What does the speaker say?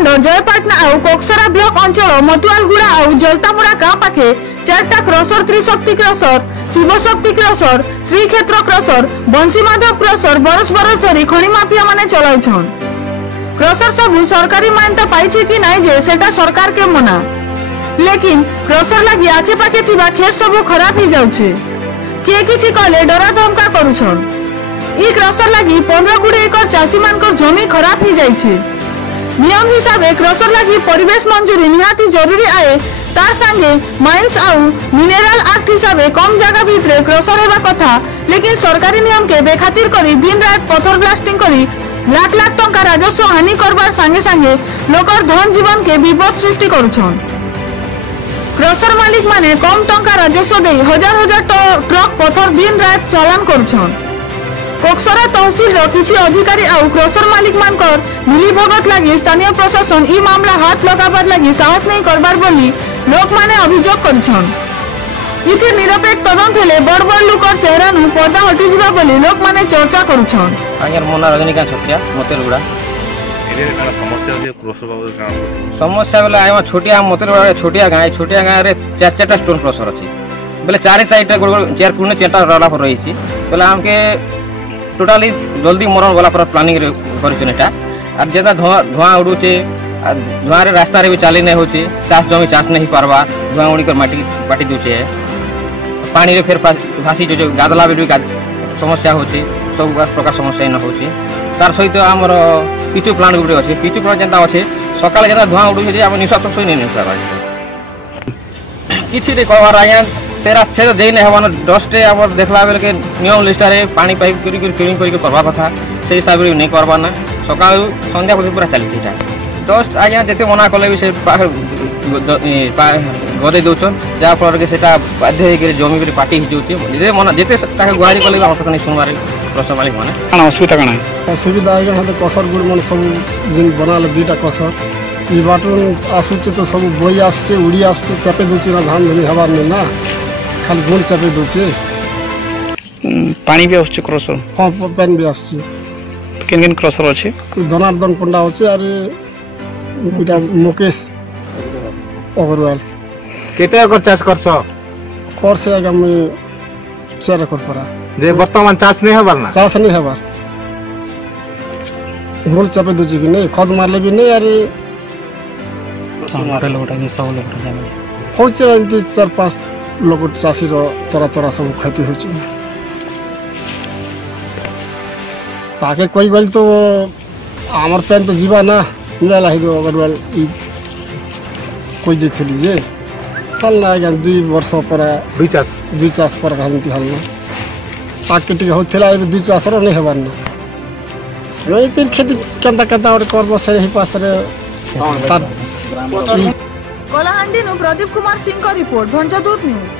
उपखंड जयपाटना आउ कोकसरा ब्लॉक अंचल मटुआलगुड़ा आउ जलतामुड़ा गांव पाखे 4टा क्रसर त्रिशक्ति क्रसर शिवशक्ति क्रसर श्रीक्षेत्र क्रसर बंशीमाधव क्रसर बरस बरस धरी खणी माफिया माने चलाउछन। क्रसर सब सरकारी मान्यता पाइछि कि नाइ जे सेटा सरकार के मना, लेकिन क्रसर लगी आखे पाखे थिबा खेत सब खराब ही जाउछे। के किछि कहले डरा धमका करूछन। ई क्रसर लगी 15-20 एकर चाषी मानकर जमी खराब ही जाइछे। नियम हिसाब से क्रसर लगी परिवेश मंजूरी निहाती जरूरी आए, तार संगे माइंस आउ मिनेरल एक्ट हिसाब से कम जगह भितरे क्रसर हेबा कथा, लेकिन सरकारी नियम के बेखातिर करी दिन रात पत्थर ब्लास्टिंग करी लाख लाख टंका राजस्व हानि करबार संगे संगे लोकर धन जीवन के विपद सृष्टि करूछन। क्रसर मालिक माने कम टंका राजस्व दे हजार हजार ट्रक पत्थर दिन रात चालान करूछन। कोकसरा तहसील किसी अधिकारी आउ क्रसर मालिक मानकर मिली भगत लगी स्थानीय प्रशासन ई मामला हाथ लगाबार लगी साहस नहीं करबार बोली लोक माने अभियोग करिछन। इथे निरपेक्ष तदंत हेले बड़ बड़ लोकर चेहरा नु पर्दा हटि जिबा बोली लोक माने चर्चा करूछन। आयर मोना रजनीकांत छटिया मोतेलगुड़ा एरे काना समस्या जे क्रसर बाबू गांव समस्या बेला आइमा छोटिया मोतेलगुड़ा छोटिया गांव रे 4-4टा स्टोन क्रसर अछि बेले 4 साइड रे गोड़ चेयर कुने 4टा रला पर रहिछि बेले हमके टोटाली जल्दी मरण वाला पर प्लानिंग करिछन। एटा आ जेता धुआं उडुचे धुआं रे रास्ता रे भी चाली नै होचे, चाष जमी चाष नहीं पारबा, धुआं उड़ी कर माटी पाटी दोचे, पानी रे फेर भासी जो गादला भी समस्या होचे, सब प्रकार समस्या न होचे। तार सहित हमर पिचु प्लांट गुटे अछि, पिचु प्लांट जेता अछि सकाळे जेता धुआं उडुचे जे हम निश्वास तो नै पारबा किछि रे कहवार आया सेरा छेद दे नै हवन डस्ट रे हमर देखला बेल के नियम लिस्ट रे पानी पाइप करी क्लीनिंग करी के करबा कथा से हिसाब रे नै करबा ना। सकाळ संध्या बजे पूरा चली छिटा डस्ट आया जते मना कले भी से गदे दोछन जा फर के सेटा बाध्य के जमी पे पाटी हि जोचे जे मना जते ताके गुहारी कले हम कथा नै सुनवारे प्रश्न मालिक माने काना असुविधा काना असुविधा आगे हाते कसर गुड़ मन सब जिन बनाले दुटा कसर ई बाटन आसुचे तो सब बोई आसुचे उड़ी आसुचे चपे दोचे ना धान धनी हवा नै ना खाली गोल चपे दोचे पानी भी आसुचे क्रसर हां पानी भी आसुचे किन किन क्रसर अछि धनार्दन पंडा अछि और इटा मुकेश अग्रवाल केते एकर चाष करछो करसे आगे हम 4 एकर परा जे वर्तमान चाष नै हबार ना चाष नै हबार गोल चपे दोचे कि नै खद मारले भी नै अरे टमाटर लोटा के सब लोटा जाने होचे अंति 4-5 लोग चाषी रो तोरा सब खेती होचे ताके कोई गल तो हमर पेन तो जीवा ना मिला लाही दो अगरवाल कोई जे थली जे चल ना गन 2 वर्ष पर दुई चाष पर हलती हल ना ताके टिके होथला 2 चाष रो नै हबार ना रे तिर खेती केंता और करबो से ही पास रे कलाहांडी नु प्रदीप कुमार सिंह का रिपोर्ट भंजादूत न्यूज।